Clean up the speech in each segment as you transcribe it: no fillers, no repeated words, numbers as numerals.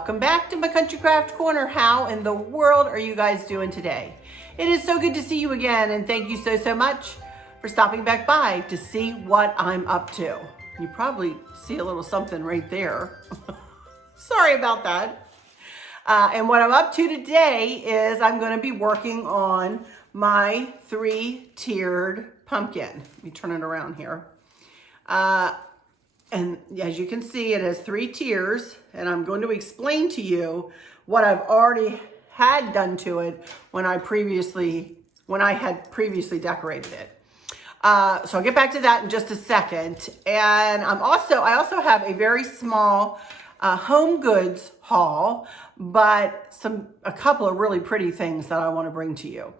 Welcome back to my Country Craft Corner. How in the world are you guys doing today? It is so good to see you again, and thank you so much for stopping back by to see what I'm up to. You probably see a little something right there. Sorry about that. And what I'm up to today is I'm going to be working on my 3-tiered pumpkin. Let me turn it around here. And as you can see, it has 3 tiers, and I'm going to explain to you what I've already had done to it when I had previously decorated it. So I'll get back to that in just a second. And I also have a very small home goods haul, but a couple of really pretty things that I want to bring to you.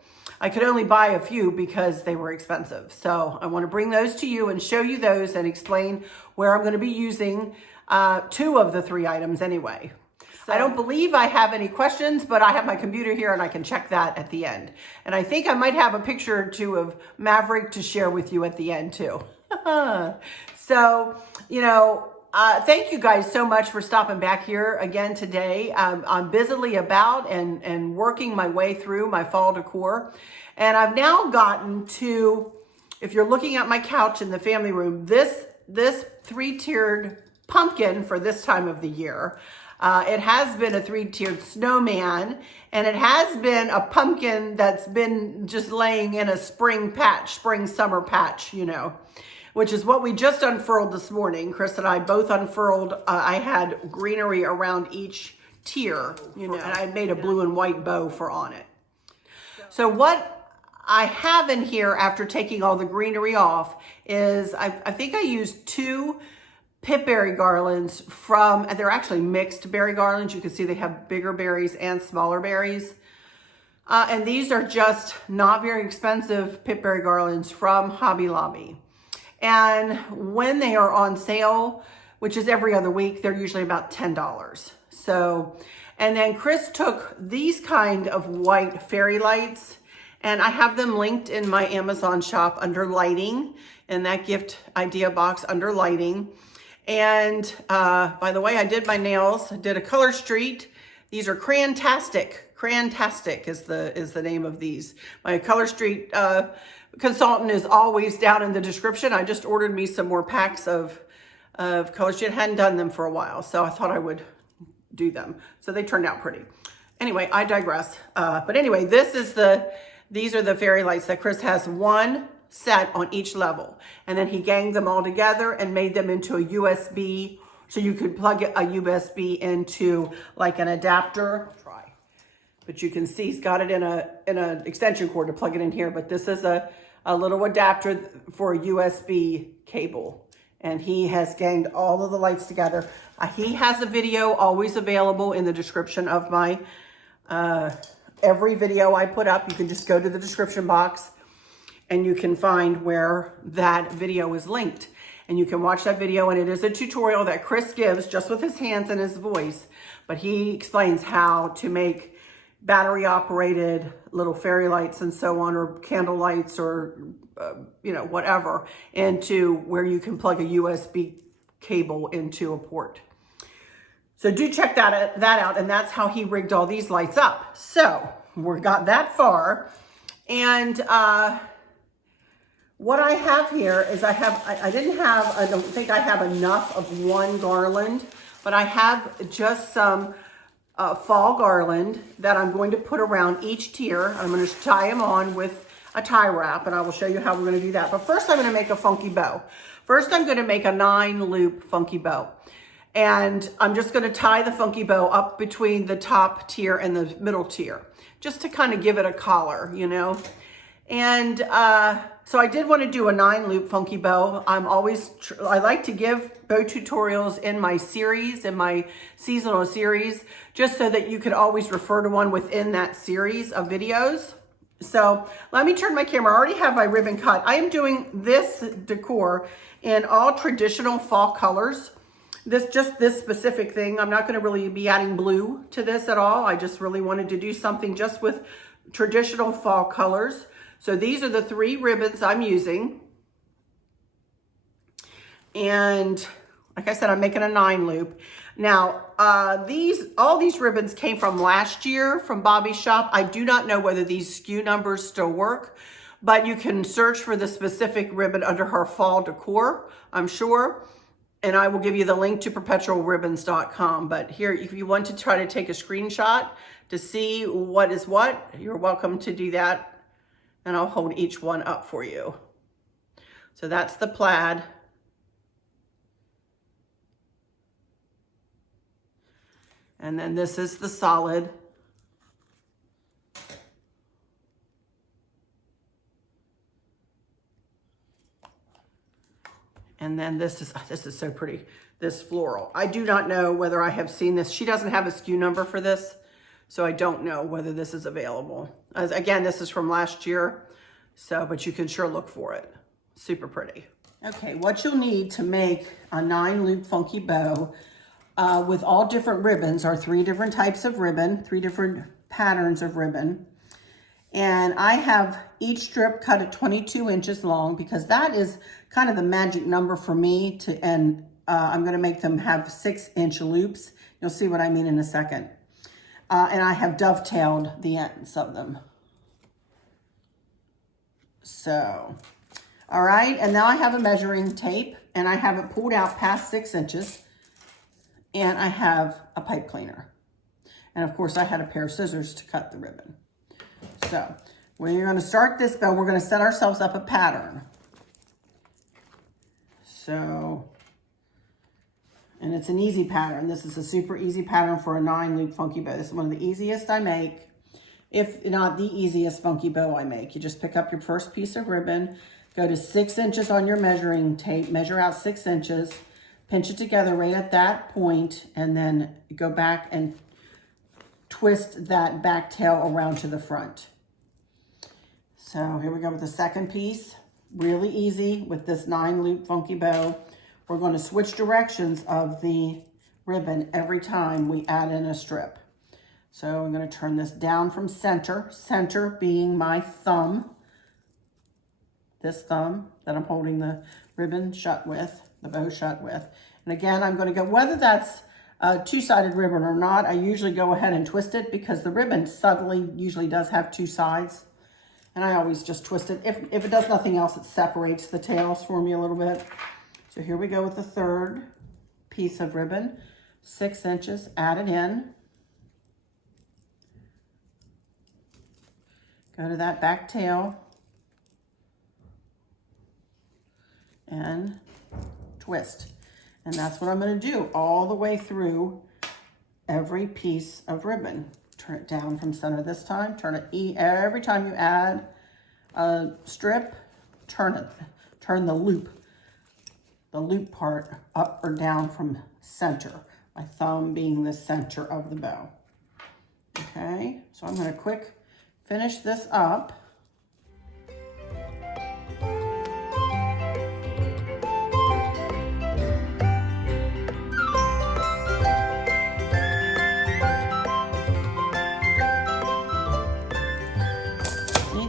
I could only buy a few because they were expensive. So I want to bring those to you and show you those and explain where I'm going to be using 2 of the 3 items anyway. So, I don't believe I have any questions, but I have my computer here and I can check that at the end. And I think I might have a picture or 2 of Maverick to share with you at the end too. So, thank you guys so much for stopping back here again today. I'm busily about and working my way through my fall decor. And I've now gotten to, if you're looking at my couch in the family room, this 3-tiered pumpkin for this time of the year. It has been a 3-tiered snowman, and it has been a pumpkin that's been just laying in a spring-summer patch, which is what we just unfurled this morning. Chris and I both unfurled. I had greenery around each tier, and I made a blue and white bow on it. So what I have in here after taking all the greenery off is I think I used 2 pipberry garlands and they're actually mixed berry garlands. You can see they have bigger berries and smaller berries. And these are just not very expensive pipberry garlands from Hobby Lobby. And when they are on sale, which is every other week, they're usually about $10. So, and then Chris took these kind of white fairy lights, and I have them linked in my Amazon shop under lighting, in that gift idea box under lighting. And by the way, I did my nails. I did a color street. These are Crantastic. Crantastic is the name of these. My color street consultant is always down in the description. I just ordered me some more packs of color street. I hadn't done them for a while, so I thought I would do them. So they turned out pretty. Anyway, I digress. But anyway, these are the fairy lights that Chris has 1 set on each level. And then he ganged them all together and made them into a USB, so you could plug a USB into like an adapter. Try. But you can see he's got it in an extension cord to plug it in here, but this is a little adapter for a USB cable. And he has ganged all of the lights together. He has a video always available in the description of my every video I put up. You can just go to the description box and you can find where that video is linked. And you can watch that video, and it is a tutorial that Chris gives just with his hands and his voice. But he explains how to make battery operated little fairy lights and so on, or candle lights, or whatever, into where you can plug a USB cable into a port. So do check that out, and that's how he rigged all these lights up. So we got that far, and what I have here is I don't think I have enough of 1 garland, but I have just some fall garland that I'm going to put around each tier. I'm going to tie them on with a tie wrap, and I will show you how we're going to do that. But first I'm going to make a funky bow. First I'm going to make a 9-loop funky bow. And I'm just going to tie the funky bow up between the top tier and the middle tier, just to kind of give it a collar, And so I did want to do a 9-loop funky bow. I like to give bow tutorials in my series, in my seasonal series, just so that you could always refer to one within that series of videos. So let me turn my camera. I already have my ribbon cut. I am doing this decor in all traditional fall colors. Just this specific thing. I'm not going to really be adding blue to this at all. I just really wanted to do something just with traditional fall colors. So these are the 3 ribbons I'm using. And Like I said, I'm making a 9 loop. Now, all these ribbons came from last year from Bobby's shop. I do not know whether these SKU numbers still work, but you can search for the specific ribbon under her fall decor, I'm sure. And I will give you the link to perpetualribbons.com. But here, if you want to try to take a screenshot to see what is what, you're welcome to do that. And I'll hold each one up for you. So that's the plaid. And then this is the solid. And then this is so pretty, this floral. I do not know whether I have seen this. She doesn't have a SKU number for this, so I don't know whether this is available. Again, this is from last year, so, but you can sure look for it. Super pretty. Okay, what you'll need to make a 9 loop funky bow with all different ribbons are 3 different types of ribbon, 3 different patterns of ribbon. And I have each strip cut at 22 inches long because that is kind of the magic number for me and I'm gonna make them have 6-inch loops. You'll see what I mean in a second. And I have dovetailed the ends of them. So, all right, and now I have a measuring tape and I have it pulled out past 6 inches and I have a pipe cleaner. And of course I had a pair of scissors to cut the ribbon. So when you're gonna start this bow, we're gonna set ourselves up a pattern. So, and it's an easy pattern. This is a super easy pattern for a 9 loop funky bow. This is one of the easiest I make, if not the easiest funky bow I make. You just pick up your first piece of ribbon, go to 6 inches on your measuring tape, measure out 6 inches, pinch it together right at that point, and then go back and twist that back tail around to the front. So here we go with the second piece. Really easy with this 9 loop funky bow. We're going to switch directions of the ribbon every time we add in a strip. So I'm going to turn this down from center, center being my thumb, this thumb that I'm holding the ribbon shut with, the bow shut with. And again, I'm going to go, whether that's a 2-sided ribbon or not, I usually go ahead and twist it because the ribbon usually does have 2 sides. And I always just twist it. If it does nothing else, it separates the tails for me a little bit. So here we go with the third piece of ribbon. 6 inches, add it in. Go to that back tail. And twist. And that's what I'm going to do all the way through every piece of ribbon. Turn it down from center this time. Turn it every time you add a strip, turn the loop part up or down from center. My thumb being the center of the bow. Okay, so I'm going to quick finish this up.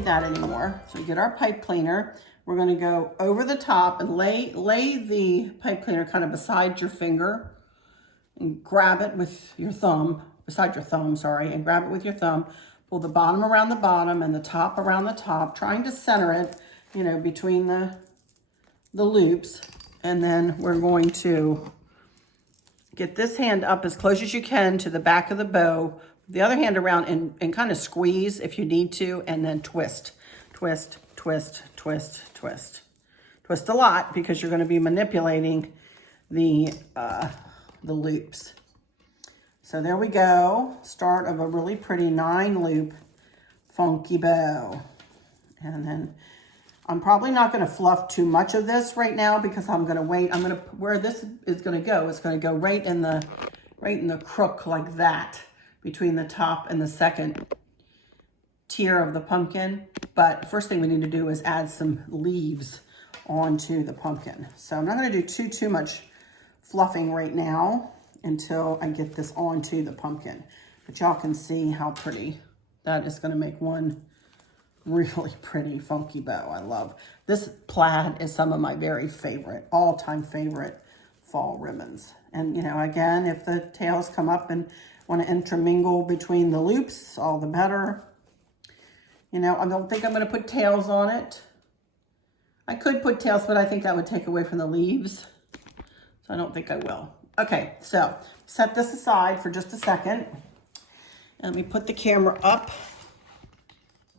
That anymore. So we get our pipe cleaner. We're going to go over the top and lay the pipe cleaner kind of beside your finger and grab it with your thumb, beside your thumb, sorry, and grab it with your thumb. Pull the bottom around the bottom and the top around the top, trying to center it, you know, between the loops. And then we're going to get this hand up as close as you can to the back of the bow, the other hand around and kind of squeeze if you need to, and then twist, twist, twist, twist, twist. Twist a lot because you're going to be manipulating the loops. So there we go. Start of a really pretty 9 loop funky bow. And then I'm probably not going to fluff too much of this right now because I'm going to wait. I'm going to, where this is going to go, it's going to go right in the crook like that, between the top and the second tier of the pumpkin. But first thing we need to do is add some leaves onto the pumpkin. So I'm not going to do too much fluffing right now until I get this onto the pumpkin. But y'all can see how pretty that is going to make one really pretty funky bow. I love this plaid. Is some of my very favorite, all-time favorite fall ribbons. And you know, again, if the tails come up and want to intermingle between the loops, all the better. You know, I don't think I'm going to put tails on it. I could put tails, but I think that would take away from the leaves. So I don't think I will. Okay, so set this aside for just a second. Let me put the camera up.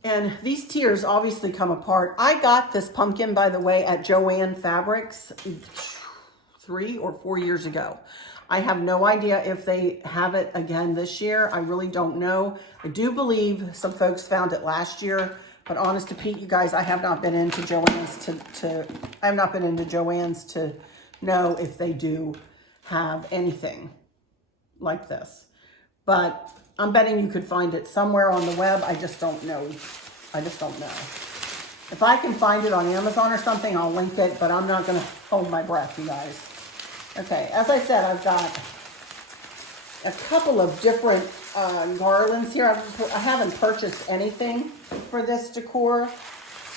And these tiers obviously come apart. I got this pumpkin, by the way, at Joann Fabrics 3 or 4 years ago. I have no idea if they have it again this year. I really don't know. I do believe some folks found it last year, but honest to Pete, you guys, I have not been into Joann's to know if they do have anything like this. But I'm betting you could find it somewhere on the web. I just don't know. I just don't know. If I can find it on Amazon or something, I'll link it, but I'm not going to hold my breath, you guys. Okay, as I said, I've got a couple of different garlands here. I haven't purchased anything for this decor,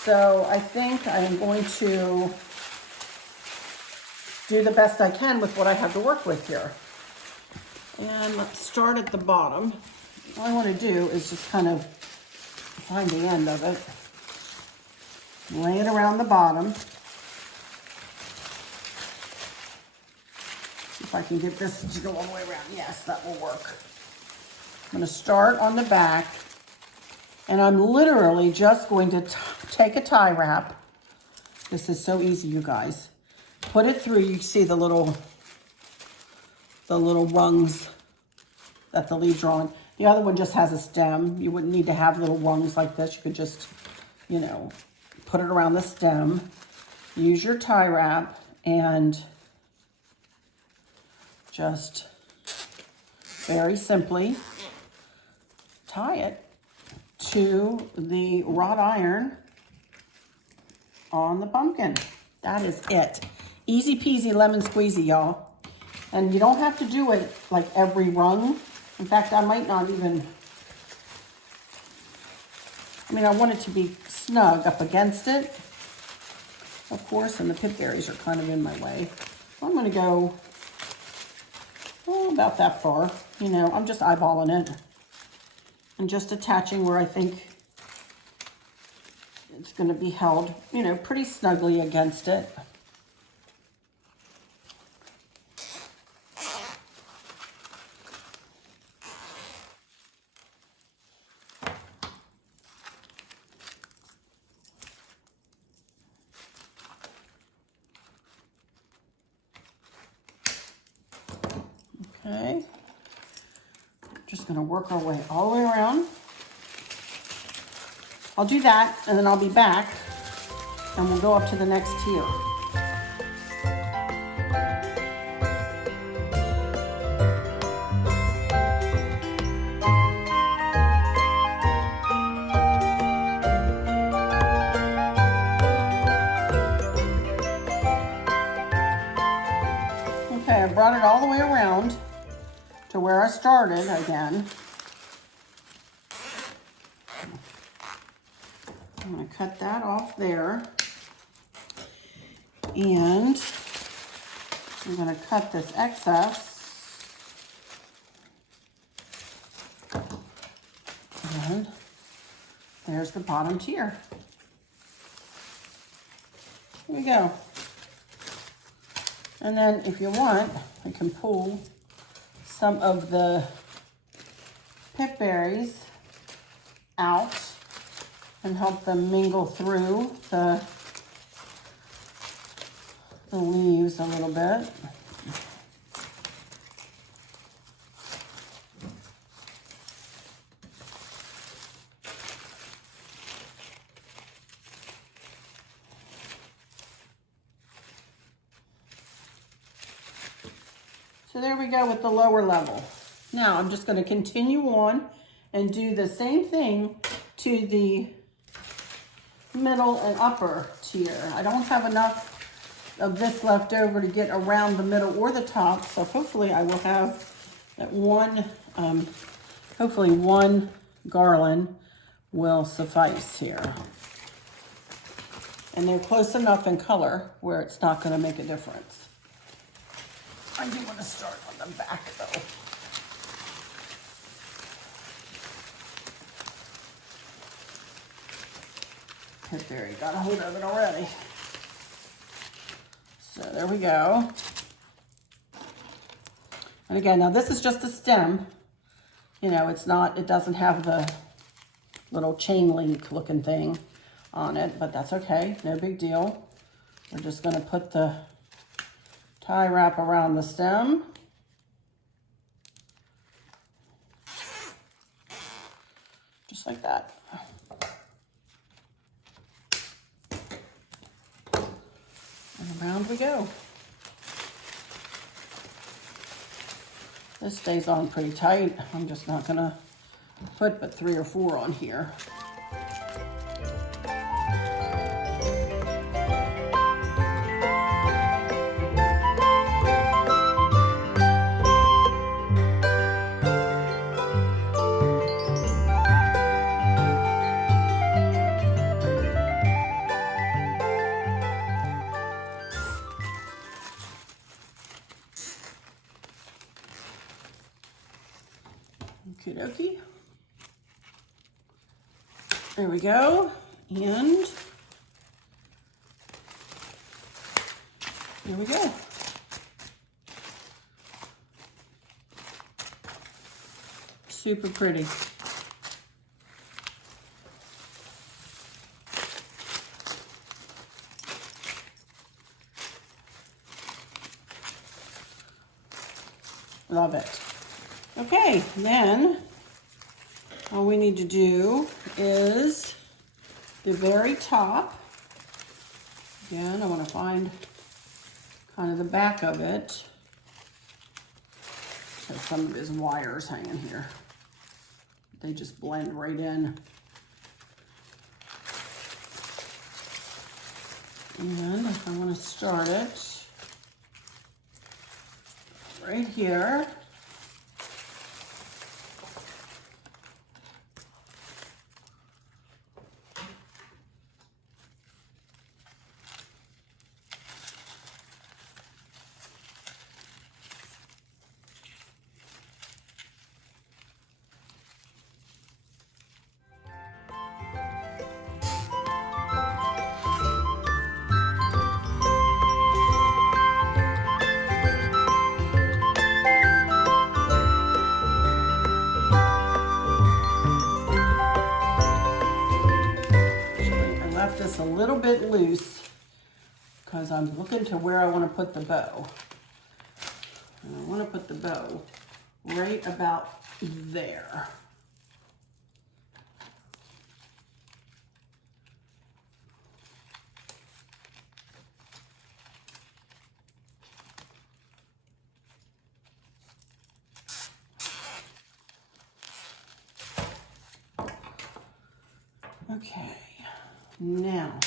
so I think I am going to do the best I can with what I have to work with here. And let's start at the bottom. What I want to do is just kind of find the end of it, lay it around the bottom. If I can get this to go all the way around. Yes, that will work. I'm going to start on the back, and I'm literally just going to take a tie wrap. This is so easy, you guys. Put it through. You see the little rungs that the leaves are on. The other one just has a stem. You wouldn't need to have little rungs like this. You could just, you know, put it around the stem. Use your tie wrap and just very simply tie it to the wrought iron on the pumpkin. That is it. Easy peasy lemon squeezy, y'all. And you don't have to do it like every rung. In fact, I might not even, I want it to be snug up against it, of course, and the pip berries are kind of in my way. I'm going to go about that far. You know, I'm just eyeballing it and just attaching where I think it's going to be held, you know, pretty snugly against it. Okay, just going to work our way all the way around. I'll do that, and then I'll be back, and we'll go up to the next tier. Okay, I brought it all the way around to where I started again. I'm going to cut that off there. And I'm going to cut this excess. And there's the bottom tier. Here we go. And then if you want, I can pull some of the pip berries out and help them mingle through the leaves a little bit. So there we go with the lower level. Now I'm just going to continue on and do the same thing to the middle and upper tier. I don't have enough of this left over to get around the middle or the top, so hopefully I will have that one, hopefully one garland will suffice here. And they're close enough in color where it's not going to make a difference. I do want to start on the back though. There, you got a hold of it already. So there we go. And again, now this is just a stem. You know, it's not, it doesn't have the little chain link looking thing on it, but that's okay, no big deal. We're just gonna put the tie wrap around the stem. Just like that. And around we go. This stays on pretty tight. I'm just not gonna put but 3 or 4 on here. Okie dokie. There we go. And here we go. Super pretty. Love it. Okay, then all we need to do is the very top. Again, I want to find kind of the back of it. So some of his wires hanging here. They just blend right in. And I want to start it right here. This a little bit loose because I'm looking to where I want to put the bow. And I want to put the bow right about there. Okay. Now,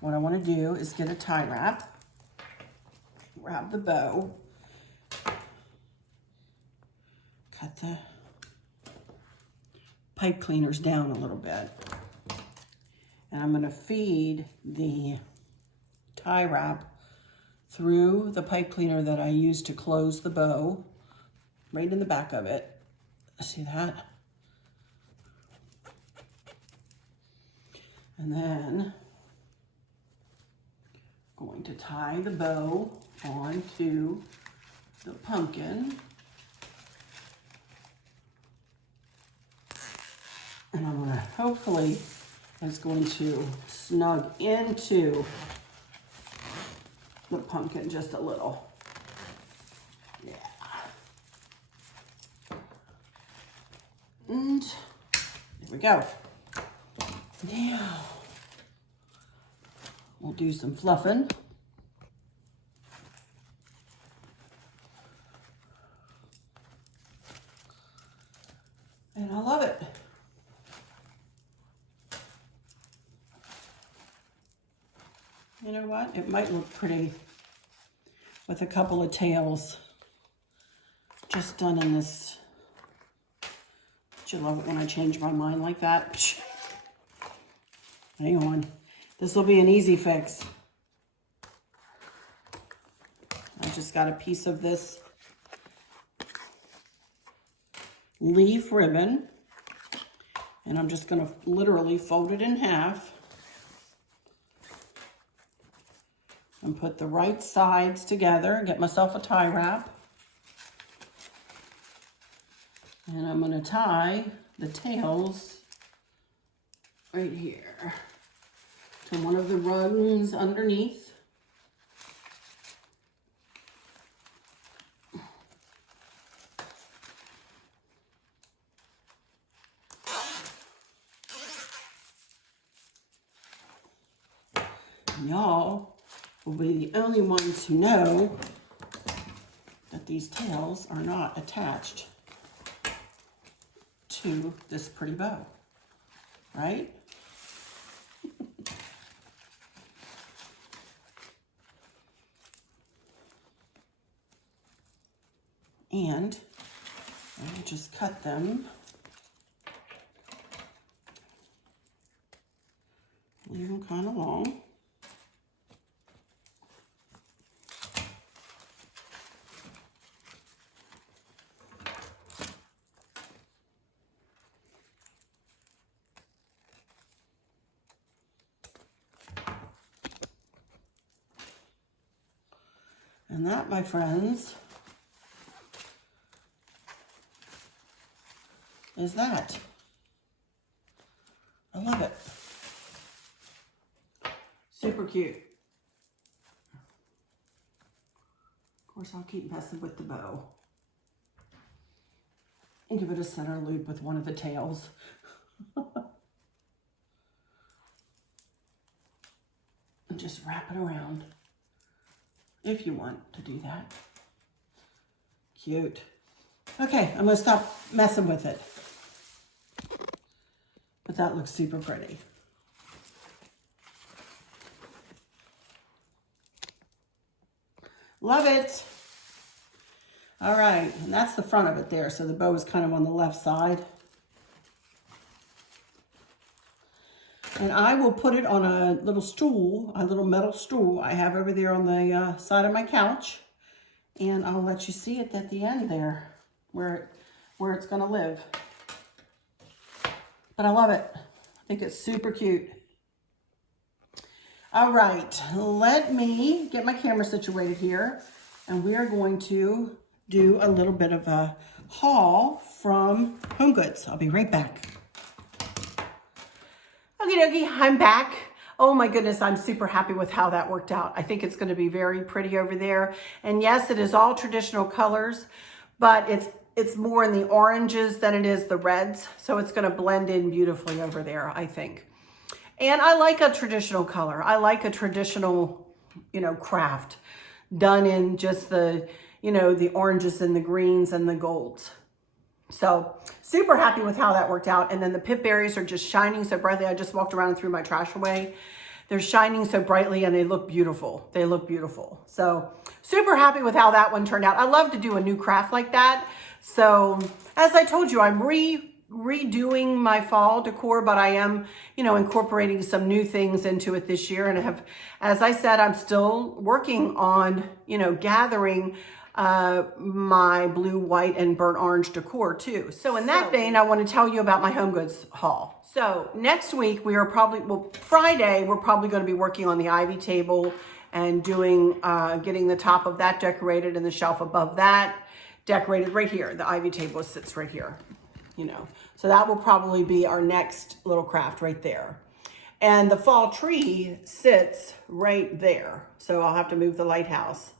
what I want to do is get a tie wrap, wrap the bow, cut the pipe cleaners down a little bit, and I'm going to feed the tie wrap through the pipe cleaner that I used to close the bow, right in the back of it. See that? And then I'm going to tie the bow onto the pumpkin. And I'm gonna, hopefully, it's going to snug into the pumpkin just a little. Yeah. And there we go. Now, we'll do some fluffing. And I love it. You know what? It might look pretty with a couple of tails just done in this. Do you love it when I change my mind like that? Hang on. This will be an easy fix. I just got a piece of this leaf ribbon, and I'm just going to literally fold it in half and put the right sides together, get myself a tie wrap. And I'm going to tie the tails right here to one of the rungs underneath. Y'all will be the only ones who know that these tails are not attached to this pretty bow, right? And I just cut them, leave them kind of long. And that, my friends, is that. I love it. Super cute. Of course, I'll keep messing with the bow. And give it a center loop with one of the tails. And just wrap it around. If you want to do that. Cute. Okay, I'm going to stop messing with it. But that looks super pretty. Love it. All right, and that's the front of it there. So the bow is kind of on the left side. And I will put it on a little stool, a little metal stool I have over there on the side of my couch. And I'll let you see it at the end there, where it's gonna live. But I love it. I think it's super cute. All right, let me get my camera situated here. And we are going to do a little bit of a haul from Home Goods. I'll be right back. Okie dokie, I'm back. Oh my goodness, I'm super happy with how that worked out. I think it's going to be very pretty over there. And yes, it is all traditional colors, but it's more in the oranges than it is the reds. So it's going to blend in beautifully over there, I think. And I like a traditional color. I like a traditional, craft done in just the, the oranges and the greens and the golds. So super happy with how that worked out. And then the pip berries are just shining so brightly. I just walked around and threw my trash away. They're shining so brightly and they look beautiful. They look beautiful. So super happy with how that one turned out. I love to do a new craft like that. So as I told you, I'm redoing my fall decor, but I am, incorporating some new things into it this year. And as I said, I'm still working on, gathering my blue, white, and burnt orange decor too. So in that vein, I want to tell you about my Home Goods haul. So next week we are Friday, we're probably going to be working on the ivy table and doing, getting the top of that decorated and the shelf above that decorated right here. The ivy table sits right here, So that will probably be our next little craft right there. And the fall tree sits right there. So I'll have to move the lighthouse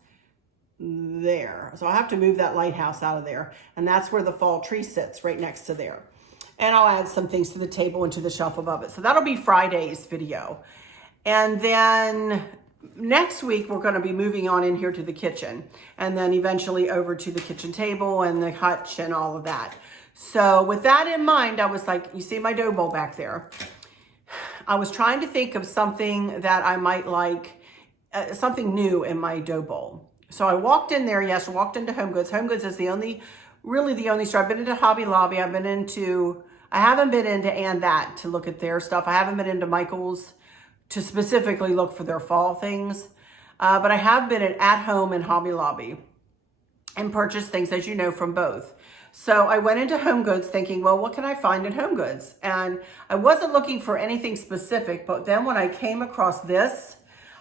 there. So I'll have to move that lighthouse out of there. And that's where the fall tree sits, right next to there. And I'll add some things to the table and to the shelf above it. So that'll be Friday's video. And then next week, we're going to be moving on in here to the kitchen. And then eventually over to the kitchen table and the hutch and all of that. So with that in mind, I was like, you see my dough bowl back there? I was trying to think of something that I might like, something new in my dough bowl. So I walked in there, I walked into Home Goods. Home Goods is really the only store. I've been into Hobby Lobby. I haven't been into And That to look at their stuff. I haven't been into Michael's to specifically look for their fall things. But I have been at home and Hobby Lobby and purchased things, as you know, from both. So I went into Home Goods thinking, well, what can I find in Home Goods? And I wasn't looking for anything specific, but then when I came across this,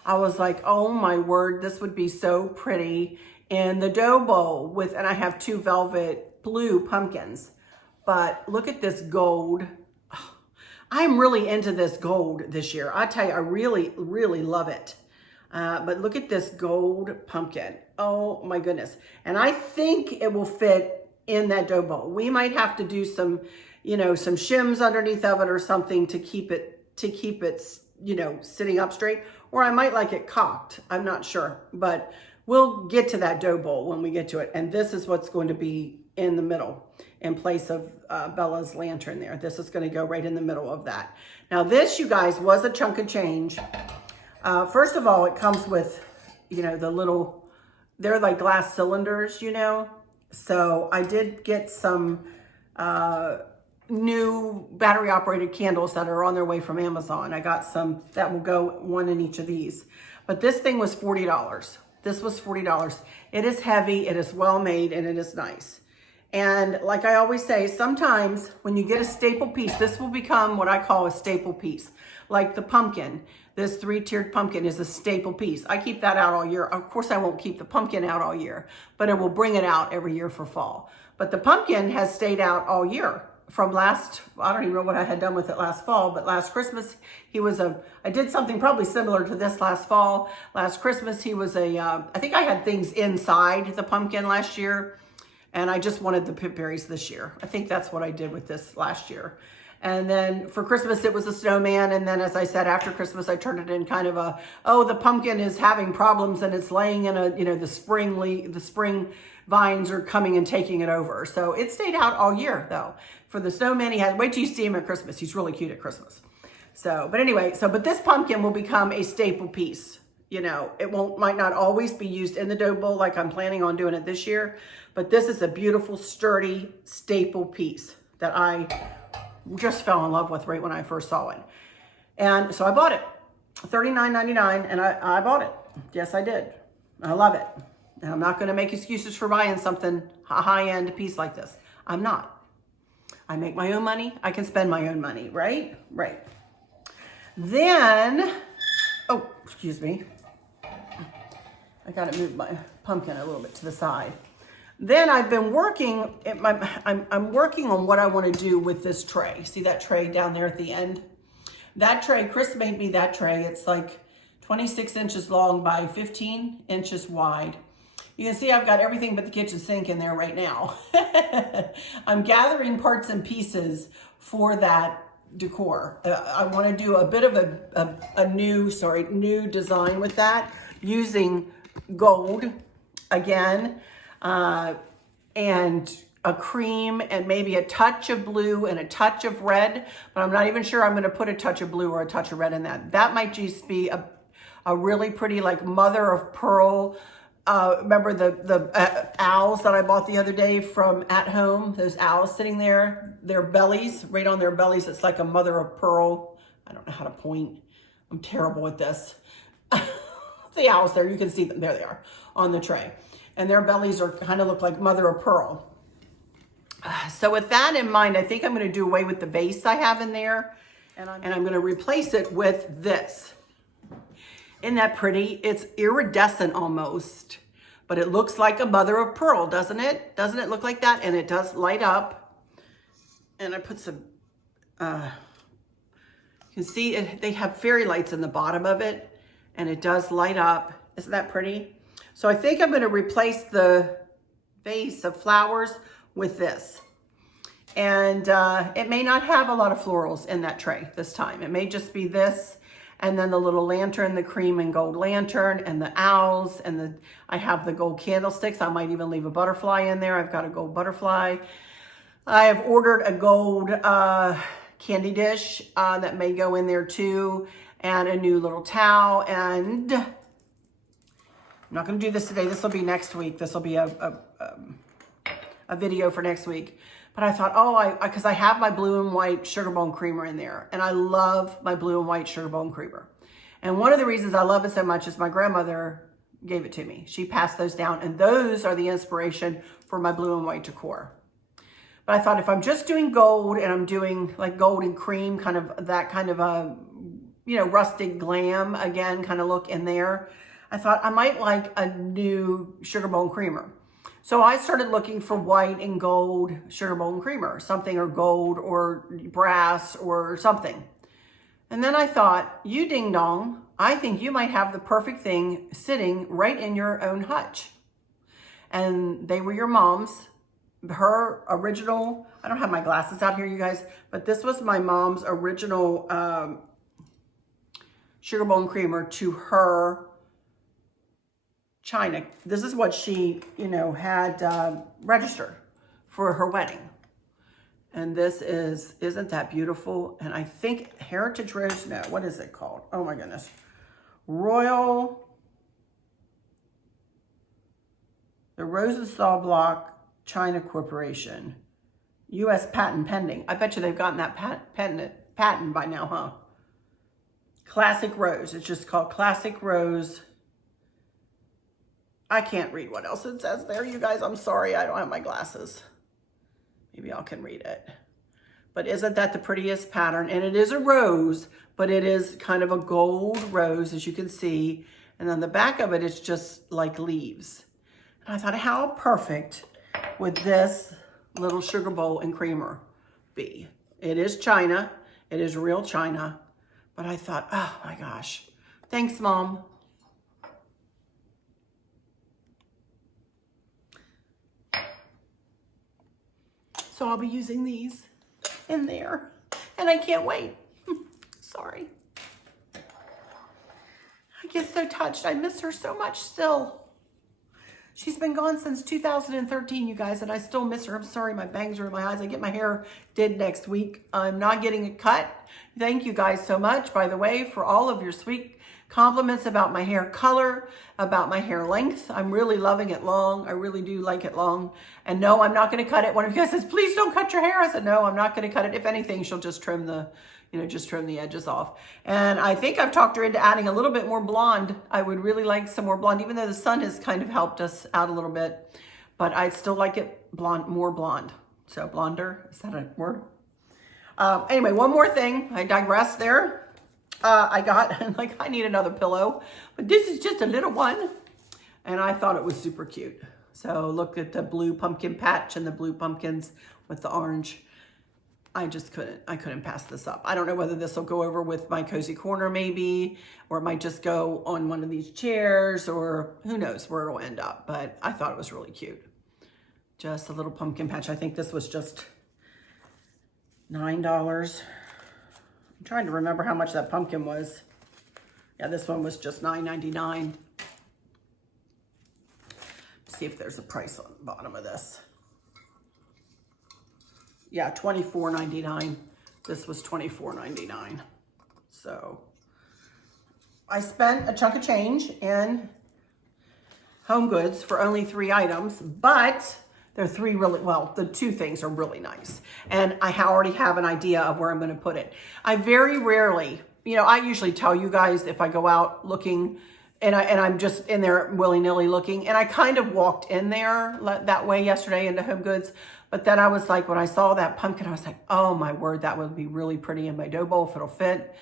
I was like, oh my word, this would be so pretty in the dough bowl with, and I have 2 velvet blue pumpkins. But look at this gold. I'm really into this gold this year. I tell you, I really, really love it. But look at this gold pumpkin. Oh my goodness. And I think it will fit in that dough bowl. We might have to do some, you know, some shims underneath of it or something to keep it, you know, sitting up straight. Or I might like it cocked. I'm not sure. But we'll get to that dough bowl when we get to it. And this is what's going to be in the middle in place of Bella's lantern there. This is going to go right in the middle of that. Now this, you guys, was a chunk of change. First of all, it comes with, you know, the little, they're like glass cylinders, you know. So I did get some new battery operated candles that are on their way from Amazon. I got some that will go one in each of these. But this thing was $40. This was $40. It is heavy, it is well made, and it is nice. And like I always say, sometimes when you get a staple piece, this will become what I call a staple piece. Like the pumpkin, this 3-tiered pumpkin is a staple piece. I keep that out all year. Of course, I won't keep the pumpkin out all year, but it will bring it out every year for fall. But the pumpkin has stayed out all year. From last, I don't even know what I had done with it last fall, but last Christmas, he was I did something probably similar to this last fall. Last Christmas, he was I think I had things inside the pumpkin last year, and I just wanted the pip berries this year. I think that's what I did with this last year. And then for Christmas, it was a snowman. And then, as I said, after Christmas, I turned it in kind of a, oh, the pumpkin is having problems and it's laying in a, you know, the spring vines are coming and taking it over. So it stayed out all year, though. For the snowman, he had, wait till you see him at Christmas. He's really cute at Christmas. So, but anyway, but this pumpkin will become a staple piece. You know, it might not always be used in the dough bowl like I'm planning on doing it this year, but this is a beautiful, sturdy, staple piece that I just fell in love with right when I first saw it. And so I bought it, $39.99, and I bought it. Yes, I did. I love it. And I'm not going to make excuses for buying something, a high-end piece like this. I'm not. I make my own money. I can spend my own money, right? Right. Then, oh, excuse me. I got to move my pumpkin a little bit to the side. Then I've been working, I'm working on what I want to do with this tray. See that tray down there at the end? That tray, Chris made me that tray. It's like 26 inches long by 15 inches wide. You can see I've got everything but the kitchen sink in there right now. I'm gathering parts and pieces for that decor. I want to do a bit of a new design with that, using gold again. And a cream and maybe a touch of blue and a touch of red, but I'm not even sure I'm going to put a touch of blue or a touch of red in that. That might just be a really pretty, like mother of pearl. Remember the owls that I bought the other day from At Home? Those owls sitting there, their bellies, right on their bellies. It's like a mother of pearl. I don't know how to point. I'm terrible at this. The owls there, you can see them. There they are on the tray. And their bellies are kind of look like mother of pearl. So with that in mind, I think I'm going to do away with the vase I have in there. And I'm going to replace it with this. Isn't that pretty? It's iridescent almost. But it looks like a mother of pearl, doesn't it? Doesn't it look like that? And it does light up. And I put some... you can see they have fairy lights in the bottom of it. And it does light up. Isn't that pretty? So I think I'm going to replace the vase of flowers with this. And it may not have a lot of florals in that tray this time. It may just be this, and then the little lantern, the cream and gold lantern, and the owls, and I have the gold candlesticks. I might even leave a butterfly in there. I've got a gold butterfly. I have ordered a gold candy dish that may go in there too, and a new little towel, and... I'm not going to do this today. This will be next week. This will be a video for next week. But I thought, oh, because I have my blue and white sugar bone creamer in there. And I love my blue and white sugar bone creamer. And one of the reasons I love it so much is my grandmother gave it to me. She passed those down, and those are the inspiration for my blue and white decor. But I thought if I'm just doing gold and I'm doing like gold and cream, kind of that kind of a, you know, rustic glam again, kind of look in there, I thought I might like a new sugar bowl and creamer. So I started looking for white and gold sugar bowl and creamer, something, or gold or brass or something. And then I thought, you ding dong, I think you might have the perfect thing sitting right in your own hutch. And they were your mom's. Her original, I don't have my glasses out here, you guys, but this was my mom's original sugar bowl and creamer to her china. This is what she, you know, had registered for her wedding. And this isn't that beautiful? And I think Heritage Rose, no, what is it called? Oh my goodness. The Rosenthal Block China Corporation, U.S. patent pending. I bet you they've gotten that patent by now, huh? Classic Rose. It's just called Classic Rose. I can't read what else it says there, you guys. I'm sorry, I don't have my glasses. Maybe I can read it. But isn't that the prettiest pattern? And it is a rose, but it is kind of a gold rose, as you can see. And on the back of it, it's just like leaves. And I thought, how perfect would this little sugar bowl and creamer be? It is China. It is real China. But I thought, oh my gosh. Thanks, Mom. So I'll be using these in there. And I can't wait. Sorry. I get so touched. I miss her so much still. She's been gone since 2013, you guys, and I still miss her. I'm sorry, my bangs are in my eyes. I get my hair did next week. I'm not getting it cut. Thank you guys so much, by the way, for all of your sweet compliments about my hair color, about my hair length. I'm really loving it long. I really do like it long. And no, I'm not going to cut it. One of you guys says, please don't cut your hair. I said, no, I'm not going to cut it. If anything, she'll just trim the, you know, just trim the edges off. And I think I've talked her into adding a little bit more blonde. I would really like some more blonde, even though the sun has kind of helped us out a little bit. But I'd still like it blonde, more blonde. So blonder, is that a word? Anyway, one more thing. I digress there. I got, like, I need another pillow. But this is just a little one. And I thought it was super cute. So look at the blue pumpkin patch and the blue pumpkins with the orange. I couldn't pass this up. I don't know whether this will go over with my cozy corner maybe, or it might just go on one of these chairs, or who knows where it'll end up. But I thought it was really cute. Just a little pumpkin patch. I think this was just $9. I'm trying to remember how much that pumpkin was. Yeah, this one was just $9.99. See if there's a price on the bottom of this. Yeah, $24.99. This was $24.99. So I spent a chunk of change in Home Goods for only 3 items, but they're three really, well, the 2 things are really nice. And I already have an idea of where I'm going to put it. I very rarely, you know, I usually tell you guys if I go out looking and I'm just in there willy-nilly looking. And I kind of walked in there that way yesterday into Home Goods. But then I was like, when I saw that pumpkin, I was like, oh my word, that would be really pretty in my dough bowl if it'll fit.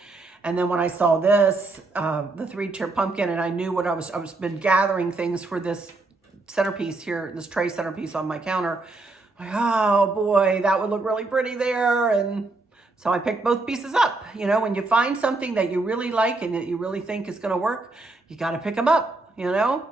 And then when I saw this, the 3-tier pumpkin, and I knew what I was been gathering things for this centerpiece here, this tray centerpiece on my counter. Like, oh boy, that would look really pretty there. And so I picked both pieces up. You know, when you find something that you really like and that you really think is going to work, you got to pick them up, you know?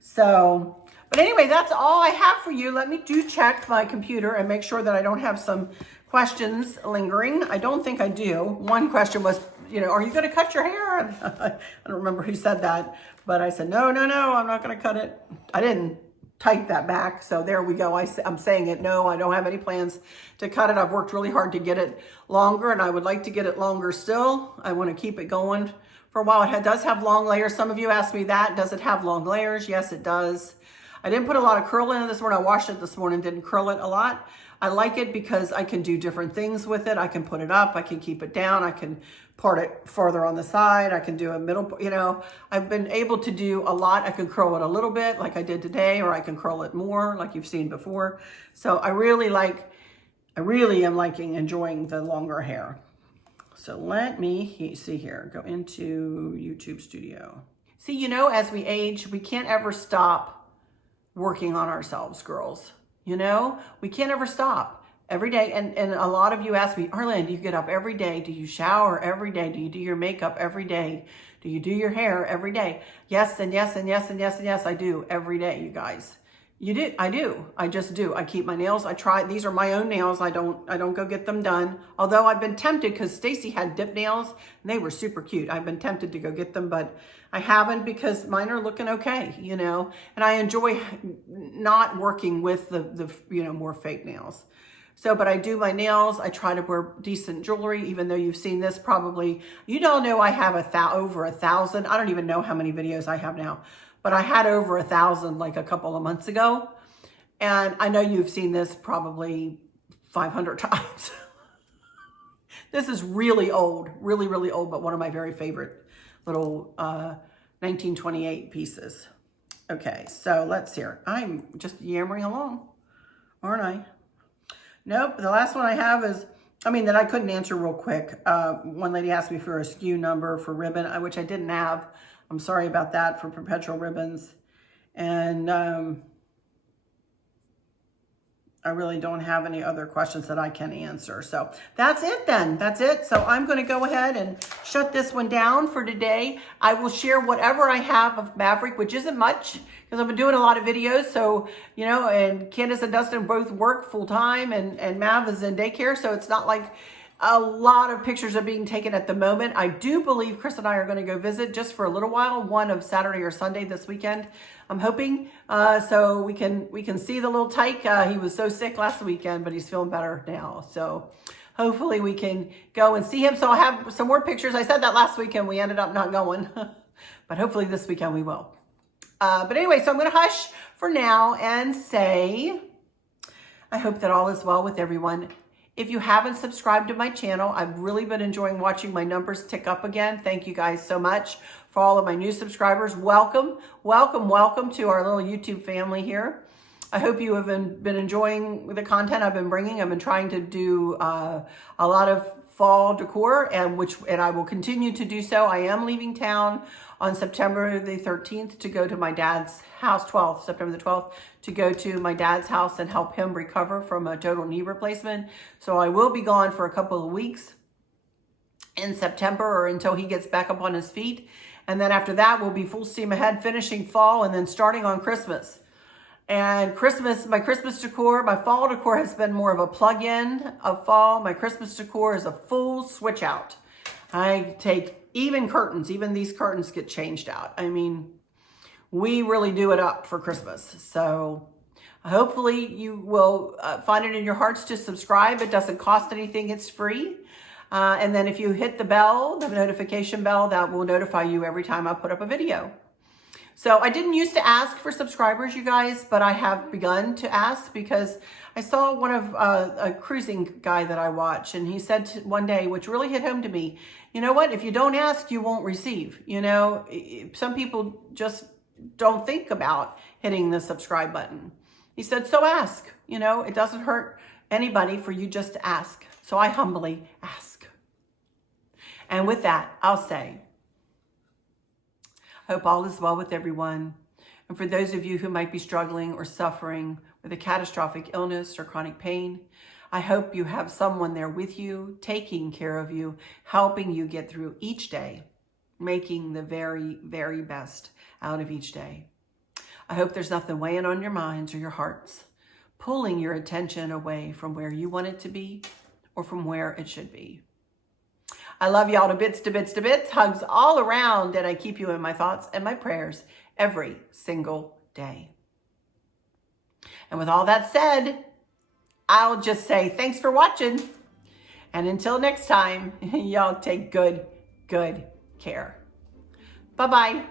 So, but anyway, that's all I have for you. Let me check my computer and make sure that I don't have some questions lingering. I don't think I do. One question was, you know, are you going to cut your hair? And I don't remember who said that, but I said, no, I'm not going to cut it. I didn't type that back. So there we go. I'm saying it. No, I don't have any plans to cut it. I've worked really hard to get it longer, and I would like to get it longer still. I want to keep it going for a while. It does have long layers. Some of you asked me that. Does it have long layers? Yes, it does. I didn't put a lot of curl in it this morning. I washed it this morning, didn't curl it a lot. I like it because I can do different things with it. I can put it up, I can keep it down, I can part it farther on the side, I can do a middle, you know, I've been able to do a lot. I can curl it a little bit like I did today, or I can curl it more like you've seen before. So I really am enjoying the longer hair. So let me see here, go into YouTube Studio. See, you know, as we age, we can't ever stop working on ourselves, girls. You know, we can't ever stop every day. And a lot of you ask me, Arlene, do you get up every day? Do you shower every day? Do you do your makeup every day? Do you do your hair every day? Yes, and yes, and yes, and yes, and yes, I do every day, you guys. You do, I do, I just do. I keep my nails, these are my own nails. I don't go get them done. Although I've been tempted, because Stacy had dip nails and they were super cute. I've been tempted to go get them, but I haven't because mine are looking okay, you know, and I enjoy not working with the you know, more fake nails. So, but I do my nails. I try to wear decent jewelry, even though you've seen this probably. You don't know I have over 1,000. I don't even know how many videos I have now, but I had over 1,000 like a couple of months ago. And I know you've seen this probably 500 times. This is really old, really, really old, but one of my very favorite little 1928 pieces. Okay, so let's see here. I'm just yammering along, aren't I? Nope, the last one I have is, that I couldn't answer real quick. One lady asked me for a SKU number for ribbon, which I didn't have. I'm sorry about that, for Perpetual Ribbons. And I really don't have any other questions that I can answer. So that's it then. That's it. So I'm going to go ahead and shut this one down for today. I will share whatever I have of Maverick, which isn't much because I've been doing a lot of videos. So, you know, and Candace and Dustin both work full time, and Mav is in daycare. So it's not like a lot of pictures are being taken at the moment. I do believe Chris and I are going to go visit just for a little while, one of Saturday or Sunday this weekend. I'm hoping so we can see the little tyke. He was so sick last weekend, but he's feeling better now. So hopefully we can go and see him. So I'll have some more pictures. I said that last weekend. We ended up not going, but hopefully this weekend we will. But anyway, so I'm going to hush for now and say, I hope that all is well with everyone. If you haven't subscribed to my channel, I've really been enjoying watching my numbers tick up again. Thank you guys so much. For all of my new subscribers, welcome, welcome, welcome to our little YouTube family here. I hope you have been enjoying the content I've been bringing. I've been trying to do a lot of fall decor, and I will continue to do so. I am leaving town on September the 13th to go to my dad's house, September the 12th, to go to my dad's house and help him recover from a total knee replacement. So I will be gone for a couple of weeks in September, or until he gets back up on his feet. And then after that, we'll be full steam ahead, finishing fall and then starting on Christmas. And my Christmas decor, my fall decor has been more of a plug-in of fall. My Christmas decor is a full switch out. I take even curtains, even these curtains get changed out. We really do it up for Christmas. So hopefully you will find it in your hearts to subscribe. It doesn't cost anything, it's free. And then if you hit the bell, the notification bell, that will notify you every time I put up a video. So I didn't used to ask for subscribers, you guys, but I have begun to ask because I saw one of a cruising guy that I watch, and he said one day, which really hit home to me, you know what, if you don't ask, you won't receive. You know, some people just don't think about hitting the subscribe button. He said, so ask. You know, it doesn't hurt anybody for you just to ask. So I humbly ask. And with that, I'll say, I hope all is well with everyone. And for those of you who might be struggling or suffering with a catastrophic illness or chronic pain, I hope you have someone there with you, taking care of you, helping you get through each day, making the very, very best out of each day. I hope there's nothing weighing on your minds or your hearts, pulling your attention away from where you want it to be or from where it should be. I love y'all to bits, to bits, to bits. Hugs all around, and I keep you in my thoughts and my prayers every single day. And with all that said, I'll just say thanks for watching. And until next time, y'all take good care. Bye-bye.